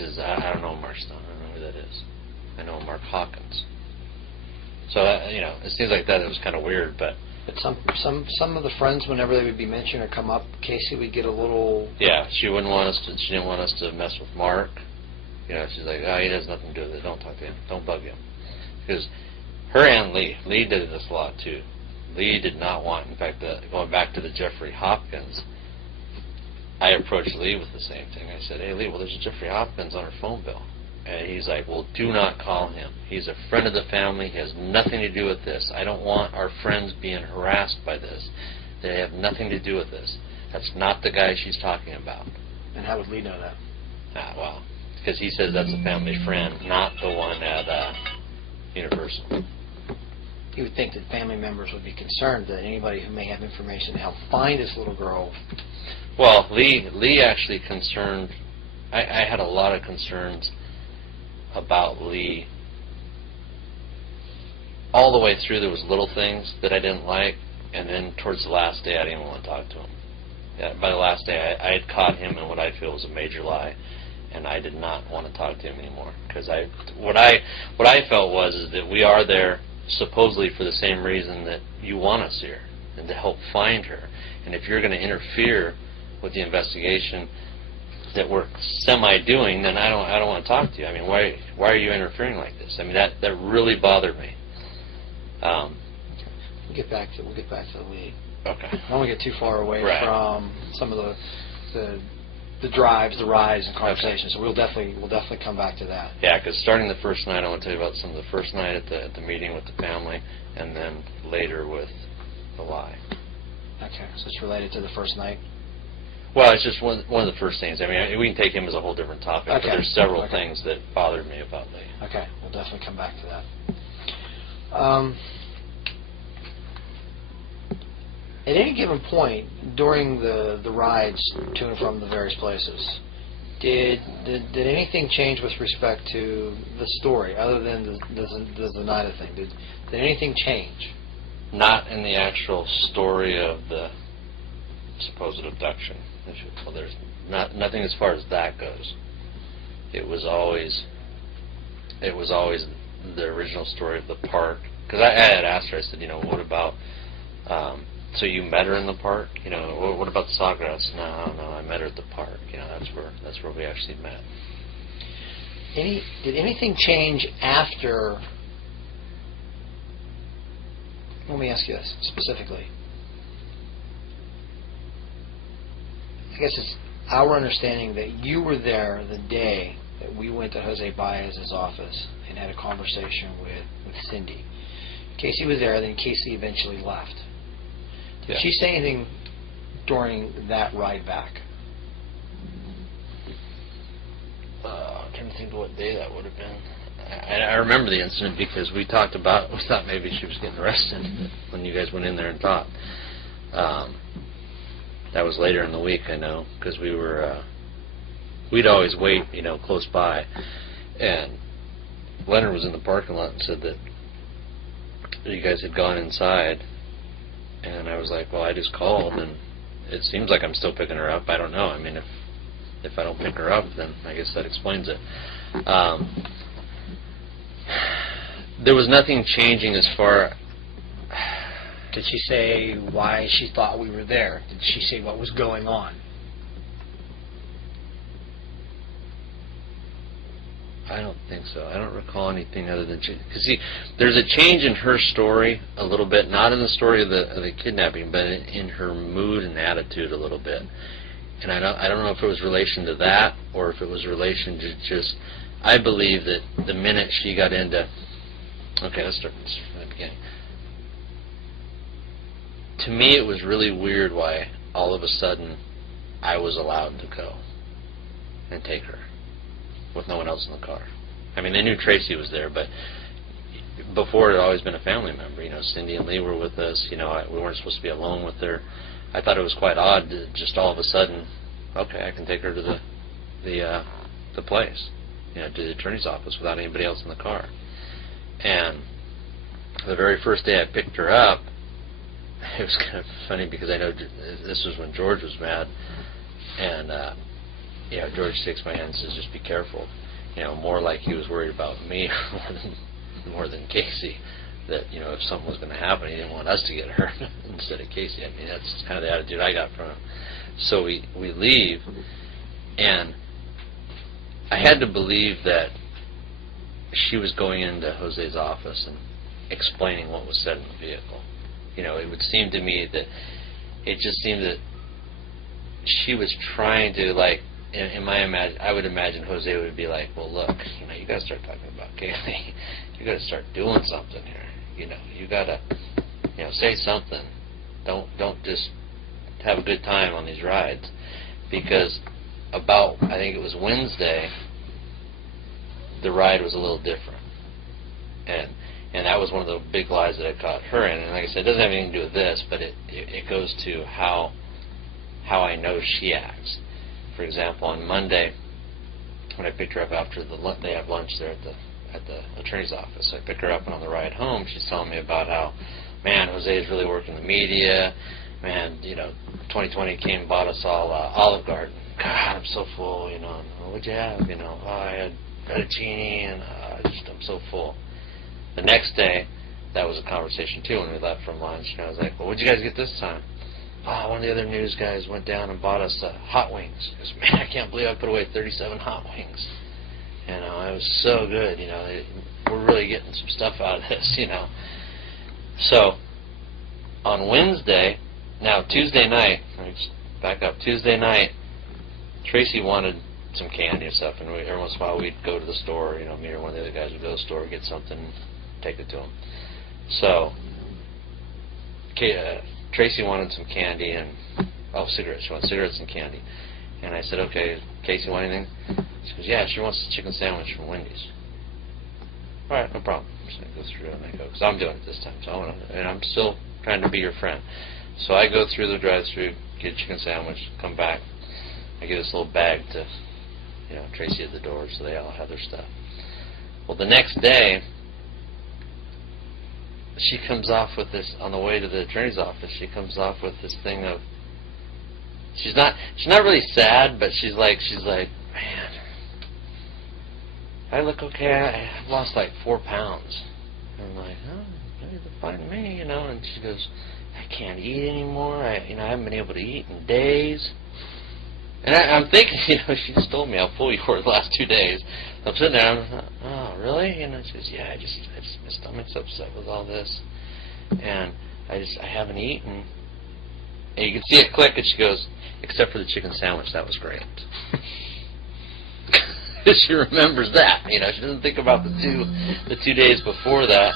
says, I don't know Mark Stone. I don't know who that is. I know Mark Hawkins. So, it seems like that. It was kind of weird, but... But some of the friends, whenever they would be mentioned or come up, Casey would get a little... Yeah, she didn't want us to mess with Mark. She's like, he has nothing to do with it. Don't talk to him. Don't bug him. Because her and Lee did this a lot, too. Lee did not want, in fact, going back to the Jeffrey Hopkins, I approached Lee with the same thing. I said, hey, Lee, well, there's a Jeffrey Hopkins on her phone bill. And he's like, well, do not call him. He's a friend of the family. He has nothing to do with this. I don't want our friends being harassed by this. They have nothing to do with this. That's not the guy she's talking about. And how would Lee know that? Well, because he says that's a family friend, not the one at Universal. You would think that family members would be concerned that anybody who may have information to help find this little girl... Well, Lee actually concerned... I had a lot of concerns about Lee. All the way through, there was little things that I didn't like, and then towards the last day, I didn't even want to talk to him. By the last day, I had caught him in what I feel was a major lie, and I did not want to talk to him anymore. Because what I felt was that we are there supposedly for the same reason that you want us here, and to help find her. And if you're going to interfere with the investigation that we're semi-doing, then I don't want to talk to you. I mean, why are you interfering like this? I mean, that really bothered me. We'll get back to Lee. Okay. I don't want to get too far away right. from some of the drives, the rides, and conversations. Okay. So we'll definitely come back to that. Yeah, because starting the first night, I want to tell you about some of the first night at the meeting with the family, and then later with the lie. Okay, so it's related to the first night. Well, it's just one of the first things. I mean, we can take him as a whole different topic, okay. But there's several things that bothered me about Lee. Okay, we'll definitely come back to that. At any given point during the rides to and from the various places, did anything change with respect to the story, other than the Zenaida thing? Did anything change? Not in the actual story of the supposed abduction. Well, there's nothing as far as that goes. It was always the original story of the park. Because I had asked her, I said, what about? So you met her in the park? What about the Sawgrass? No, I met her at the park. That's where we actually met. Did anything change after? Let me ask you this specifically. I guess it's our understanding that you were there the day that we went to Jose Baez's office and had a conversation with Cindy. Casey was there, then Casey eventually left. Did she say anything during that ride back? I'm trying to think of what day that would have been. I remember the incident because we thought maybe she was getting arrested when you guys went in there and talked. That was later in the week, I know, because we'd always wait, close by. And Leonard was in the parking lot and said that you guys had gone inside. And I was like, well, I just called, and it seems like I'm still picking her up. I don't know. I mean, if I don't pick her up, then I guess that explains it. There was nothing changing as far... Did she say why she thought we were there? Did she say what was going on? I don't think so. I don't recall anything other than... Because, see, there's a change in her story a little bit, not in the story of the kidnapping, but in her mood and attitude a little bit. And I don't know if it was relation to that or if it was relation to just... I believe that the minute she got into... Okay, let's start from the beginning. To me, it was really weird why all of a sudden I was allowed to go and take her with no one else in the car. I mean, they knew Tracy was there, but before it had always been a family member. Cindy and Lee were with us. We weren't supposed to be alone with her. I thought it was quite odd to just all of a sudden, okay, I can take her to the place, to the attorney's office without anybody else in the car. And the very first day I picked her up, it was kind of funny because I know this was when George was mad, and George shakes my hand and says, just be careful. More like he was worried about me more than Casey. That, if something was going to happen, he didn't want us to get hurt instead of Casey. I mean, that's kind of the attitude I got from him. So we leave, and I had to believe that she was going into Jose's office and explaining what was said in the vehicle. It would seem to me that it just seemed that she was trying to, like, I would imagine Jose would be like, well, look, you got to start talking about Kaylee. You got to start doing something here. You got to, say something. Don't just have a good time on these rides. Because I think it was Wednesday, the ride was a little different. And that was one of the big lies that I caught her in. And like I said, it doesn't have anything to do with this, but it goes to how I know she acts. For example, on Monday, when I picked her up after they have lunch there at the attorney's office, I picked her up, and on the ride home, she's telling me about how, man, Jose is really working the media. Man, 2020 came and bought us all Olive Garden. God, I'm so full. What'd you have? I had fettuccine, and I'm so full. The next day, that was a conversation too when we left from lunch. I was like, well, what'd you guys get this time? One of the other news guys went down and bought us hot wings. He goes, man, I can't believe I put away 37 hot wings. It was so good. We're really getting some stuff out of this. So on Wednesday, now Tuesday night, let me just back up. Tuesday night, Tracy wanted some candy and stuff, and every once in a while we'd go to the store. Me or one of the other guys would go to the store, get something, take it to him. So Tracy wanted some candy and cigarettes. She wanted cigarettes and candy. And I said, okay, Casey, want anything? She goes, yeah, she wants a chicken sandwich from Wendy's. All right, no problem. So I go through and I go, because I'm doing it this time, and I'm still trying to be your friend. So I go through the drive-thru, get a chicken sandwich, come back. I give this little bag to Tracy at the door, so they all have their stuff. Well, the next day, she comes off with this, on the way to the attorney's office, she comes off with this thing of, she's not really sad, but she's like, man, I look okay, I've lost like 4 pounds. And I'm like, oh, maybe they'll find me, and she goes, I can't eat anymore, I haven't been able to eat in days. And I'm thinking, she just told me how full you were the last 2 days. I'm sitting there, I'm like, oh, really? She goes, yeah, my stomach's upset with all this. And I haven't eaten. And you can see it click, and she goes, except for the chicken sandwich, that was great. She remembers that. She doesn't think about the 2 days before that.